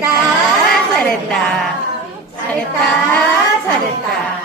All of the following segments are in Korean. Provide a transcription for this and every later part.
잘했다, 잘했다. 잘했다, 잘했다.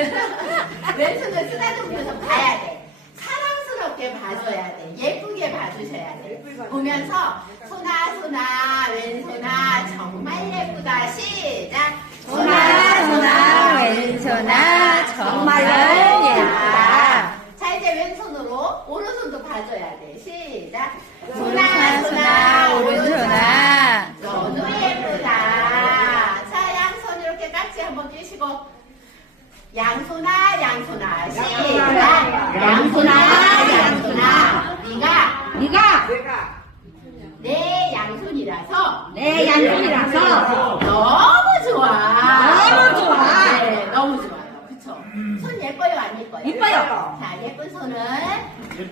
왼손을 쓰다듬으면서 봐야 돼. 사랑스럽게 봐줘야 돼. 예쁘게 봐주셔야 돼. 보면서 소나 소나 왼손아 정말 예쁘다. 시작. 소나, 소나, 왼손아, 정말 예쁘다. 자 이제 왼손으로 오른손도 봐줘야 돼. 시작. 소나, 소나, 오른손아. 너무 예쁘다. 자, 양손 이렇게 깍지 한번 끼시고. 양손아, 양손아. 시작. 양손아, 양손아. 네가 네가 내 양손이라서 내 양손이라서 너무 좋아. 너무 좋아. 네, 너무 좋아요. 그쵸? 손 예뻐요, 안 예뻐요? 예뻐요. 자, 예쁜 손은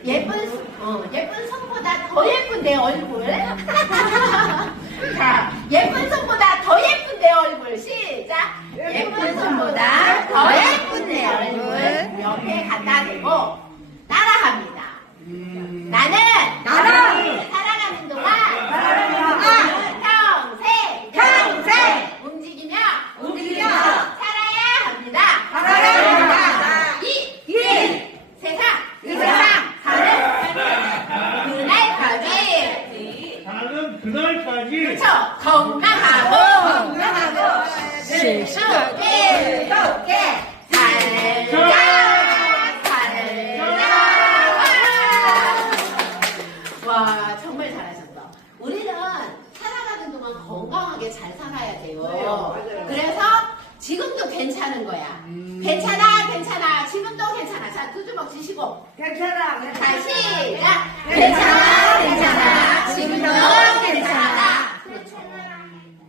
예쁜 손- 어, 예쁜 손보다 더 예쁜 내 얼굴. 자, 예쁜 손보다 더 예쁜 내 얼굴. 시작. 예쁜 손보다 더 예쁜 내 얼굴. 옆에 대고 따라합니다. 나는 나는 살아가는 동안 동안 평생 평생 움직이며 움직이며 살아야 합니다. 살아야 합니다. 이 이 세상 이 세상 사는 그날까지 사는 그날까지 그쵸 건강하고 건강하고 실수 돼요 그래서 지금도 괜찮은 거야 괜찮아 괜찮아 지금도 괜찮아 자 두 주먹 쥐시고 괜찮아 자, 시작! 괜찮아, 괜찮아. 지금도 괜찮아. 그렇죠.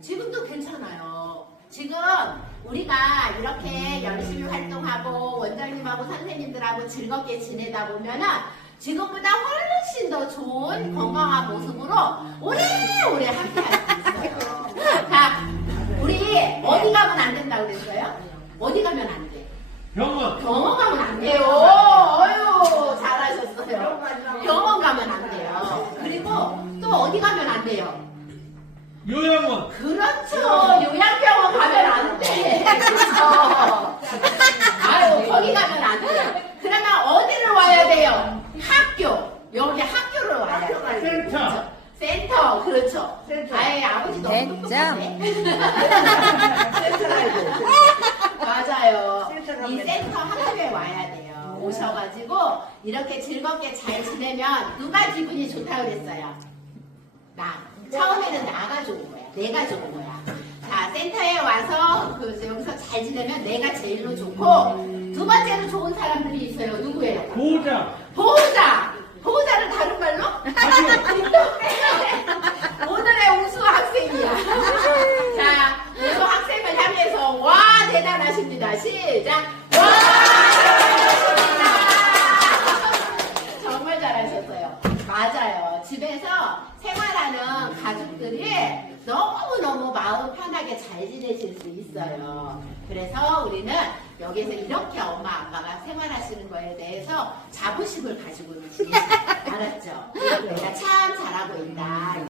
지금도 괜찮아요. 지금 우리가 이렇게 열심히 활동하고 원장님하고 선생님들하고 즐겁게 지내다 보면은 지금보다 훨씬 더 좋은 건강한 모습으로 오래오래 병원 가면 안 돼요. 어유 잘하셨어요. 병원 가면 안 돼요. 그리고 또 어디 가면 안 돼요. 요양원 그렇죠. 요양병원 가면 안 돼. 그렇죠. 아유 거기 가면 안 돼요. 그러면 어디를 와야 돼요? 학교. 여기 학교를 와야 돼요. 센터 센터 그렇죠. 센터. 아예 아버지 너무 센터. 똑똑하네. 맞아요. 센터 이 센터 학교에 와야 돼요. 오셔가지고 이렇게 즐겁게 잘 지내면 누가 기분이 좋다 그랬어요? 나. 처음에는 나가 좋은 거야. 내가 좋은 거야. 자, 센터에 와서 그 여기서 잘 지내면 내가 제일로 좋고 두 번째로 좋은 사람들이 있어요. 누구예요? 보호자 보호자! 보호자를 다른 말로? 오늘의 우수 학생이야. 자, 우수 학생을 향해서 와 대단하십니다. 시작. 와 잘하셨습니다. 정말 잘하셨어요. 맞아요. 집에서 생활하는 가족들이 너무너무 마음 편하게 잘 지내실 수 있어요. 그래서 우리는 여기서 이렇게 엄마 아빠가 생활하시는 거에 대해서 자부심을 가지고 지내시 알았죠? 내가 참 잘하고 있다.